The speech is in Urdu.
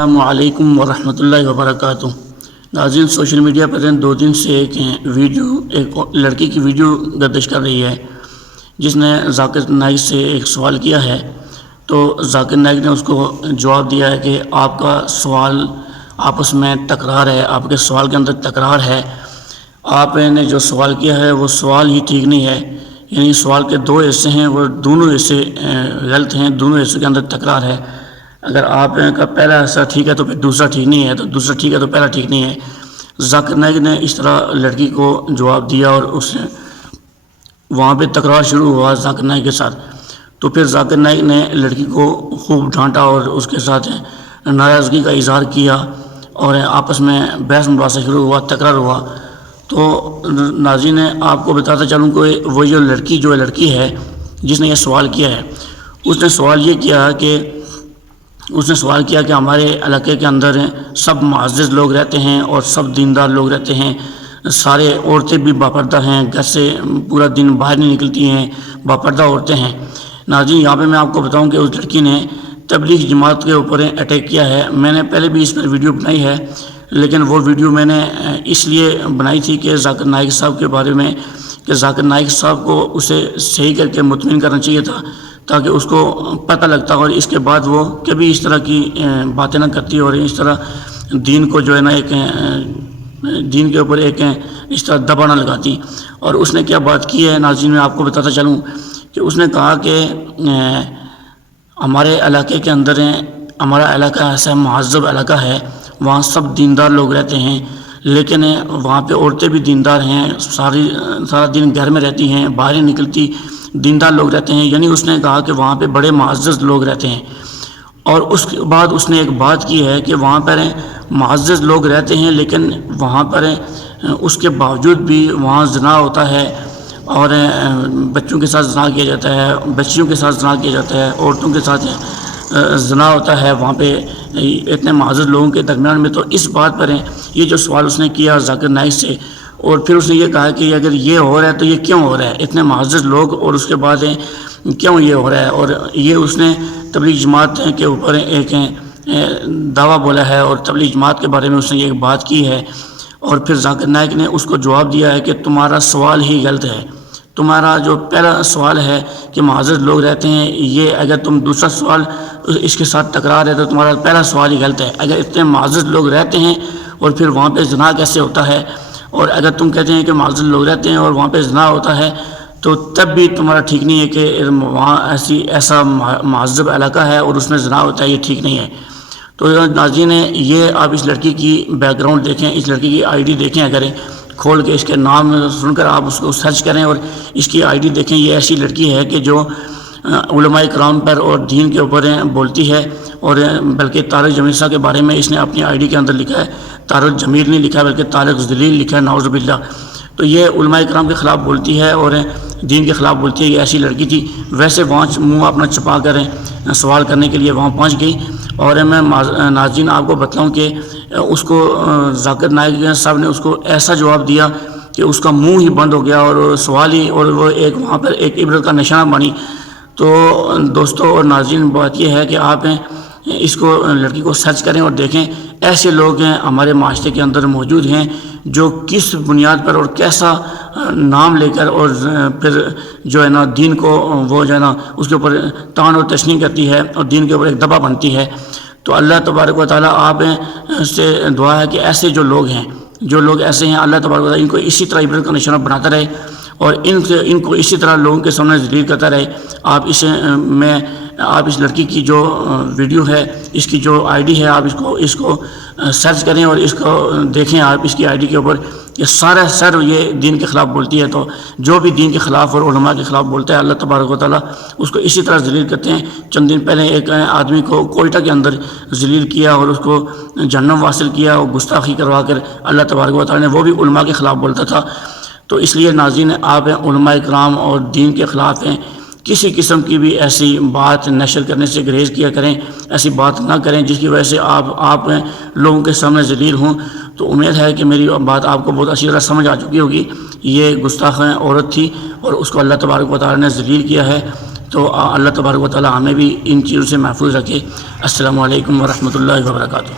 السلام علیکم ورحمۃ اللہ وبرکاتہ۔ ناظرین، سوشل میڈیا پر دو دن سے ایک لڑکی کی ویڈیو گردش کر رہی ہے جس نے ذاکر نائک سے ایک سوال کیا ہے، تو ذاکر نائک نے اس کو جواب دیا ہے کہ آپ کا سوال آپس میں تکرار ہے، آپ کے سوال کے اندر تکرار ہے، آپ نے جو سوال کیا ہے وہ سوال ہی ٹھیک نہیں ہے، یعنی سوال کے دو حصے ہیں، وہ دونوں حصے غلط ہیں، دونوں حصوں کے اندر تکرار ہے۔ اگر آپ کا پہلا حصہ ٹھیک ہے تو پھر دوسرا ٹھیک نہیں ہے، تو دوسرا ٹھیک ہے تو پہلا ٹھیک نہیں ہے۔ ذاکر نائک نے اس طرح لڑکی کو جواب دیا اور اس نے وہاں پہ تکرار شروع ہوا ذاکر نائک کے ساتھ۔ تو پھر ذاکر نائک نے لڑکی کو خوب ڈانٹا اور اس کے ساتھ ناراضگی کا اظہار کیا اور آپس میں بحث مباحثہ شروع ہوا، تکرار ہوا۔ تو ناظرین، آپ کو بتاتا چلوں کہ وہ جو لڑکی ہے جس نے یہ سوال کیا ہے، اس نے سوال کیا کہ ہمارے علاقے کے اندر سب معزز لوگ رہتے ہیں اور سب دیندار لوگ رہتے ہیں، سارے عورتیں بھی باپردہ ہیں، گھر سے پورا دن باہر نہیں نکلتی ہیں، باپردہ عورتیں ہیں۔ ناظرین، یہاں پہ میں آپ کو بتاؤں کہ اس لڑکی نے تبلیغ جماعت کے اوپر اٹیک کیا ہے۔ میں نے پہلے بھی اس پر ویڈیو بنائی ہے، لیکن وہ ویڈیو میں نے اس لیے بنائی تھی کہ ذاکر نائک صاحب کے بارے میں، کہ ذاکر نائک صاحب کو اسے صحیح کر کے مطمئن کرنا چاہیے تھا تاکہ اس کو پتہ لگتا اور اس کے بعد وہ کبھی اس طرح کی باتیں نہ کرتی اور اس طرح دین کو جو ہے نا ایک دین کے اوپر ایک اس طرح دبا نہ لگاتی۔ اور اس نے کیا بات کی ہے ناظرین، میں آپ کو بتاتا چلوں کہ اس نے کہا کہ ہمارے علاقے کے اندر ہمارا علاقہ ایسا مہذب علاقہ ہے، وہاں سب دیندار لوگ رہتے ہیں، لیکن وہاں پہ عورتیں بھی دیندار ہیں، سارا دن گھر میں رہتی ہیں، باہر نہیں نکلتی، دیندار لوگ رہتے ہیں۔ یعنی اس نے کہا کہ وہاں پہ بڑے معزز لوگ رہتے ہیں۔ اور اس کے بعد اس نے ایک بات کی ہے کہ وہاں پر معزز لوگ رہتے ہیں، لیکن وہاں پر اس کے باوجود بھی وہاں زنا ہوتا ہے اور بچوں کے ساتھ زنا کیا جاتا ہے، بچیوں کے ساتھ زنا کیا جاتا ہے، عورتوں کے ساتھ زنا ہوتا ہے وہاں پہ اتنے معزز لوگوں کے درمیان میں۔ تو اس بات پر یہ جو سوال اس نے کیا ذاکر نائک سے، اور پھر اس نے یہ کہا کہ اگر یہ ہو رہا ہے تو یہ کیوں ہو رہا ہے، اتنے معزز لوگ اور اس کے بعد کیوں یہ ہو رہا ہے۔ اور یہ اس نے تبلیغ جماعت کے اوپر ایک دعویٰ بولا ہے اور تبلیغ جماعت کے بارے میں اس نے یہ بات کی ہے۔ اور پھر ذاکر نائک نے اس کو جواب دیا ہے کہ تمہارا سوال ہی غلط ہے، تمہارا جو پہلا سوال ہے کہ معزز لوگ رہتے ہیں، یہ اگر تم دوسرا سوال اس کے ساتھ تکرار ہے تو تمہارا پہلا سوال ہی غلط ہے۔ اگر اتنے معزز لوگ رہتے ہیں اور پھر وہاں پہ زنا کیسے ہوتا ہے، اور اگر تم کہتے ہیں کہ معزز لوگ رہتے ہیں اور وہاں پہ زنا ہوتا ہے، تو تب بھی تمہارا ٹھیک نہیں ہے کہ وہاں ایسا مہذب علاقہ ہے اور اس میں زنا ہوتا ہے، یہ ٹھیک نہیں ہے۔ تو ناظرین، یہ آپ اس لڑکی کی بیک گراؤنڈ دیکھیں، اس لڑکی کی آئی ڈی دیکھیں، اگر کھول کے اس کے نام سن کر آپ اس کو سرچ کریں اور اس کی آئی ڈی دیکھیں، یہ ایسی لڑکی ہے کہ جو علماء کرام پر اور دین کے اوپر بولتی ہے، اور بلکہ طارق جمیل صاحب کے بارے میں اس نے اپنی آئی ڈی کے اندر لکھا ہے، طارق جمیل نہیں لکھا بلکہ طارق ذلیل لکھا ہے، نعوذ باللہ۔ تو یہ علماء کرام کے خلاف بولتی ہے اور دین کے خلاف بولتی ہے، یہ ایسی لڑکی تھی۔ ویسے وہاں منہ اپنا چھپا کر سوال کرنے کے لیے وہاں پہنچ گئی، اور میں ناظرین آپ کو بتلاؤں کہ اس کو ذاکر نائک صاحب نے اس کو ایسا جواب دیا کہ اس کا منہ ہی بند ہو گیا اور سوال ہی، اور وہ ایک وہاں پر ایک عبرت کا نشانہ بنی۔ تو دوستو اور ناظرین، بات یہ ہے کہ آپ اس کو لڑکی کو سرچ کریں اور دیکھیں، ایسے لوگ ہمارے معاشرے کے اندر موجود ہیں جو کس بنیاد پر اور کیسا نام لے کر اور پھر جو ہے نا دین کو وہ جو ہے نا اس کے اوپر طعن اور تشنیع کرتی ہے اور دین کے اوپر ایک دبا بنتی ہے۔ تو اللہ تبارک و تعالیٰ آپ سے دعا ہے کہ ایسے جو لوگ ایسے ہیں، اللہ تبارک و تعالیٰ ان کو اسی طرح عبرت کا نشانہ بناتا رہے اور ان کو اسی طرح لوگوں کے سامنے ذلیل کرتا رہے۔ آپ اس لڑکی کی جو ویڈیو ہے، اس کی جو آئی ڈی ہے، آپ اس کو سرچ کریں اور اس کو دیکھیں، آپ اس کی آئی ڈی کے اوپر یہ سر یہ دین کے خلاف بولتی ہے۔ تو جو بھی دین کے خلاف اور علماء کے خلاف بولتا ہے، اللہ تبارک و تعالیٰ اس کو اسی طرح ذلیل کرتے ہیں۔ چند دن پہلے ایک آدمی کو کوئٹہ کے اندر ذلیل کیا اور اس کو جہنم واصل کیا اور گستاخی کروا کر اللہ تبارک و تعالیٰ نے، وہ بھی علماء کے خلاف بولتا تھا۔ تو اس لیے ناظرین، آپ علماء کرام اور دین کے خلاف ہیں، کسی قسم کی بھی ایسی بات نشر کرنے سے گریز کیا کریں، ایسی بات نہ کریں جس کی وجہ سے آپ لوگوں کے سامنے ذلیل ہوں۔ تو امید ہے کہ میری بات آپ کو بہت اچھی طرح سمجھ آ چکی ہوگی۔ یہ گستاخ عورت تھی اور اس کو اللہ تبارک و تعالیٰ نے ذلیل کیا ہے۔ تو اللہ تبارک و تعالی ہمیں بھی ان چیزوں سے محفوظ رکھے۔ السلام علیکم ورحمۃ اللہ وبرکاتہ۔